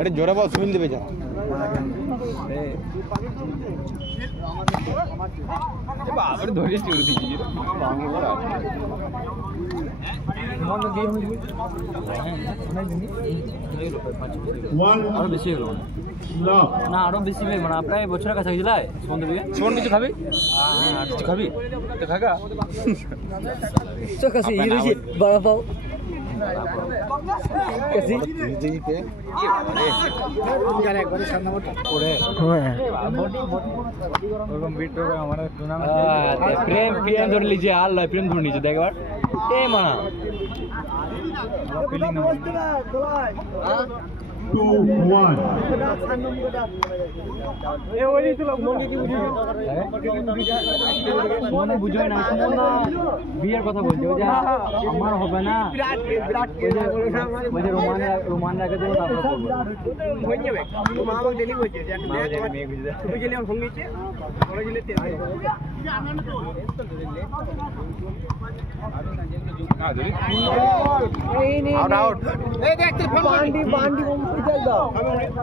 এটা জোরে বল শুন দিবে যা বাবার ধরে চড়ে দিয়েছি আরো বেশি হলো না আরো বেশি মানে প্রায় বছরের কাছে হয়েছিল সুমন কিছু খাবি আর কিছু খাবি তো খাগা চোখ আছে বড় পাও कैसी यही पे जाने एक बार सामने मोटा पूरे ओरकम बीट पे हमारा टूर्नामेंट प्रेम प्रेम धर लीजिए हाल ला प्रेम धर लीजिए देख बार ए माना फीलिंग 2-1 ए ওই ছিল মন্ডি কি বুঝিও মনে বুঝোই না না বিয়ের কথা বলছে ওই যে আমার হবে না বিরাট বিরাট ওই যে রোমান রাখে দেব তারপর হই যাবে মা আমাকে ডেলি বলছে যে তুমি গেলে আমার ফোন নিচে বড় গেলে তেল আউট আউট এই দেখ তোর ফোন বান্ডি বান্ডি বম চল দাও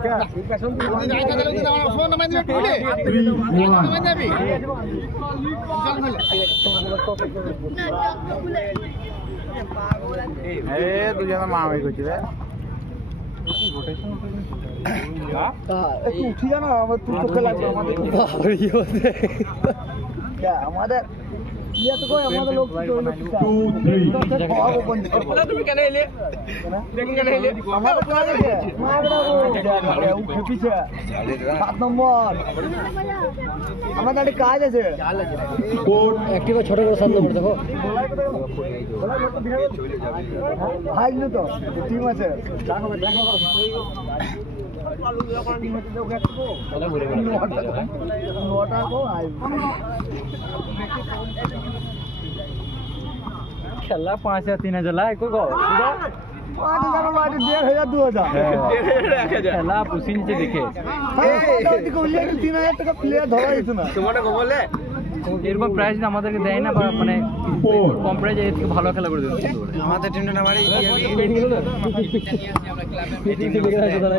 क्या पैशन जाई का दिले तो फोन नंबर दिले टुले नंबर देबी ए तू जना मां भाई कुछ रे उठी जा ना तू तो खेला क्या हमारे ये तो कोई हमारे लोग 2-3 তুমি কেন এলে দেখি কেন এলে हमारे पुराने के मागड़ा पीछे 7 नंबर हमारे गाड़ी कहां जाছে एक्टिवा छोटा করে 7 नंबर देखो हाई लो तो टीम আছে খেলা 5 या 3000 লাই কই গো 5000 মাটি 1500 2000 খেলা পুষি নিচে দেখে ওদিকে উল্লেখ 3000 টাকা প্লেয়ার ধরা হইতো না তোমার কো বলে এরকম প্রাইস আমাদেরকে দেয় না মানে কম প্রাইসে এর থেকে ভালো খেলা করে দেবে আমাদের টিমটা না বাড়ি এই টিম থেকে আছে দাদা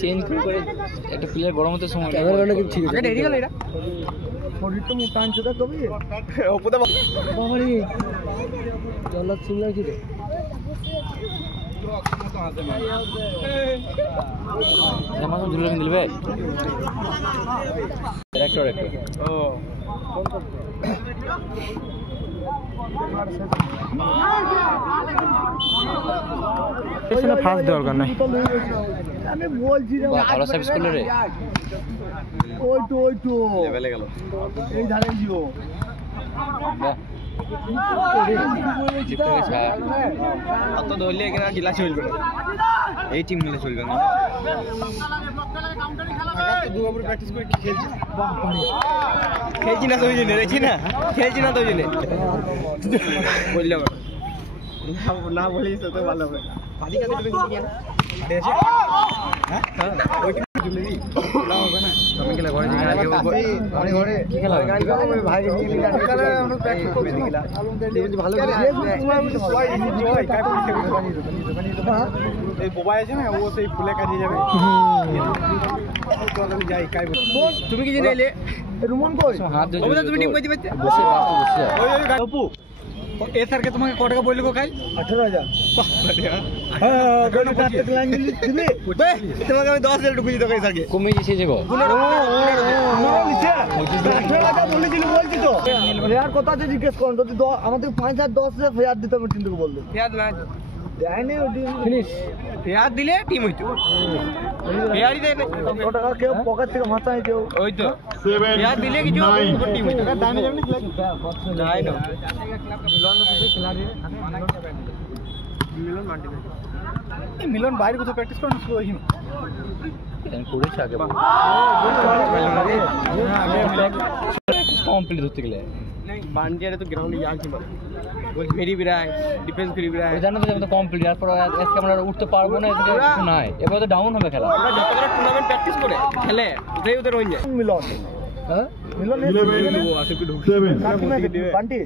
চেঞ্জ করে একটা প্লেয়ার গরম হতে সময় দিলবে ফার্স্ট দরকার নাই আমি বলছি রে ভালো সার্ভিস করলে রে ওই তো লেভেলে গেল এই ধারে জিও অত ধরলে এখানে জেলা চলবে এই টিম মিলে চলবে না প্র্যাকটিস করে কি খেলছি না তো ওই জন্য দেখছি না খেলছি না তো ওই জন্য বললাম না বলিস তো ভালো হবে পালি কাছে তুমি কি না দেশে হ্যাঁ ওই টিম চলে দি না হবে না তুমি খেলা ঘরে দিকে আগে আমি ঘরে কি খেলা গাড়ি গাও ভাই নিয়ে গাড়ি করে আমরা প্র্যাকটিস করে দিলা ভালো করে জয় কাই এই মোবাইল আছে না ও সেই ফুলে কাজে যাবে চল আমি যাই কাই তুমি কি জেনে এলে রুমন কই হাত ধরে তুমি টিম কইতে পারতে বসে বসে ওই আপু এ স্যার কে তোমাকে কত টাকা বললো গো কাল 18000 হ্যাঁ গাড়ি কাটতে লাইন দিবি তোমাকে আমি 10000 টাকা দিতে কই স্যারকে কমে গেছে যে গো না নিচে 18000 বলেছিল বলছি তো আর কত আছে জিজ্ঞেস করুন যদি আমাদের 5000 10000 ফেয়ার দিতে আমি টিমকে বললে ফেয়ার না দেয়নি ওই ফিনিশ ফেয়ার দিলে টিম হইতো ফেয়ারই দেয় না কত টাকা কেউ পকেট থেকে মাথায় কেউ ওই তো ফেয়ার দিলে কিছু টিম হইতো টাকা দামি যেমনি নাই না মিলন তো খেলাড়ি মিলন মাটি এই মিলন বাইরে কোথাও প্র্যাকটিস করেন শুধু ওইখানে করেছে আগে কমপ্লিট হতে গেলে বান্ডিয়ারে তো গ্রাউন্ডে যাচ্ছি ভেরি বিরাই ডিফেন্স ভেরি বিরাই ওই জানো তো যে কম প্লেয়ার পর আজকে আমরা উঠতে পারবো না এদিকে কিছু নাই এবার তো ডাউন হবে খেলা ওরা যত বড় টুর্নামেন্ট প্র্যাকটিস করে খেলে ওটাই ওদের হয়ে যায় মিলন হ্যাঁ মিলন 11 আসিফকে ঢুকছে 7 বান্টি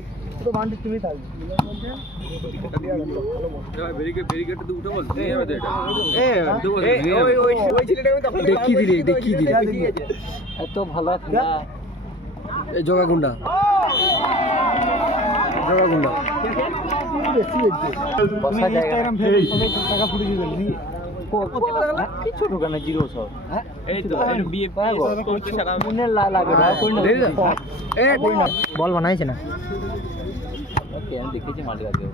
তো বান্টি তুমি থাকবে ভেরি গেট তো উঠে বল এই হবে এটা ওই ছেলেটা আমি তখন দেখি দিলে এত ভালো খেলা এই জগাগুন্ডা বসা জায়গা টাকা ফুটে গেল নি কিছু দোকানে জিরো সব এই তো বিএ করতে সারা মনে লাগে না কই না বল বানাইছে না ওকে আমি দেখেছি মালিক আগে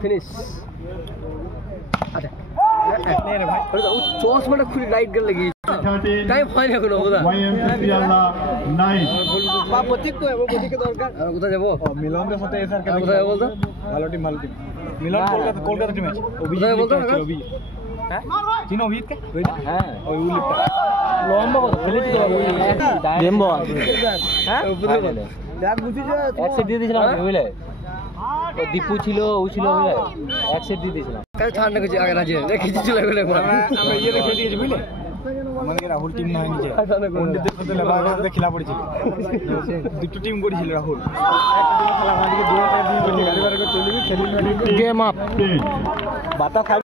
ফিনিশ আচ্ছা নে রে ভাই ওটা চশমাটা খুলে লাইট গেল লাগি টাইম হয় না কোনো ওদা YMCC আল্লাহ 9 বা প্রতীক তো এবং প্রতীকে দরকার আর কোথায় যাব মিলনদের সাথে এসআর কে কোথায় বলতো ভালো টিম মিলন কলকাতা টিম আছে কোথায় বলতো হ্যাঁ চিনো অভিজিৎ কে হ্যাঁ ওই উলিপটা লম্বা কত ফেলেছি তো গেম বল হ্যাঁ দেখ বুঝি যে এক সেট দিয়ে দিয়েছিলাম বুঝলে ও দীপু ছিল ও ছিল বুঝলে এক সেট দিয়ে দিয়েছিলাম কাল ঠান্ডা কিছু আগে রাজি দেখেছি চলে গেলে আমরা ইয়ে দেখে দিয়েছি বুঝলে আমাদের রাহুল টিম নয় নিচে পণ্ডিতদের সাথে লেবার খেলা পড়েছিল দুটো টিম করেছিল রাহুল একটা টিম খেলা আমাদেরকে দুটো টিম গাড়ি বার করে চলে গেছে গেম আপ10 বাতা